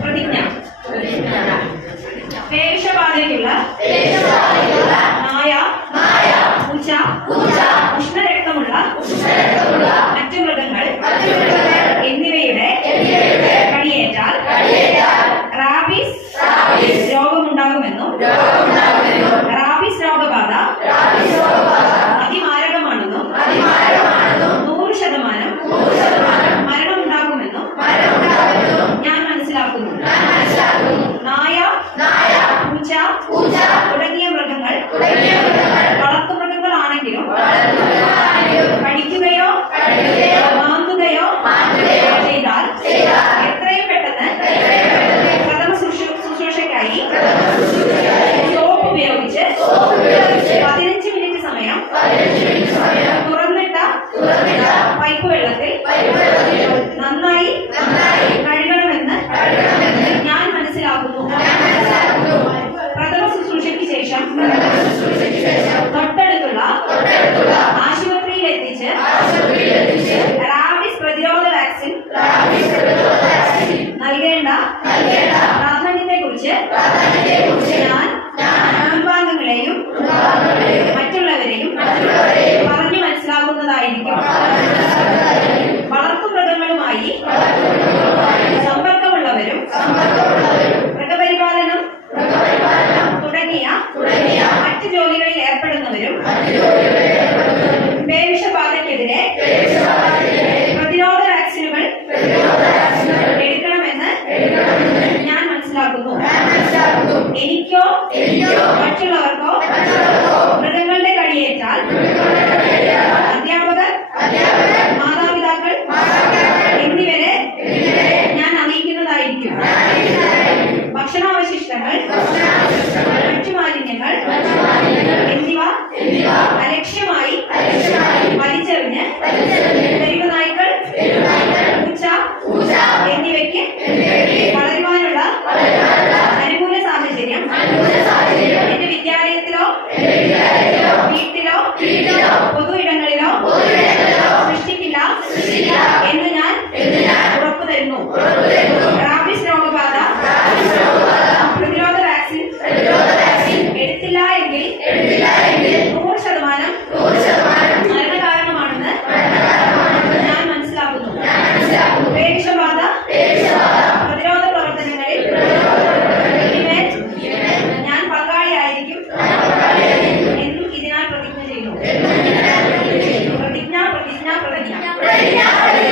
പ്രതിജ്ഞ. പേശപാതയ്ക്കുള്ള നായ പൂച്ച ഉഷ്ണരക്തമുള്ള. മറ്റു മൃഗങ്ങൾ. എന്നിവയുടെ കടിയേറ്റാൽ റാബീസ് രോഗമുണ്ടാകുമെന്നും റാബീസ് രോഗബാധ Recuérdate. പേവിഷബാധക്കെതിരെ പ്രതിരോധ വാക്സിനുകൾ എടുക്കണമെന്ന് ഞാൻ മനസ്സിലാക്കുന്നു. എനിക്കോ മറ്റുള്ളവർക്കോ മൃഗങ്ങളുടെ കടിയേറ്റാൽ അധ്യാപകർ മാതാപിതാക്കൾ എന്നിവരെ ഞാൻ അറിയിക്കുന്നതായിരിക്കും. ഭക്ഷണാവശിഷ്ടങ്ങൾ മറ്റു മാലിന്യങ്ങൾ ലക്ഷ്യമാണ് Ready now, ready now.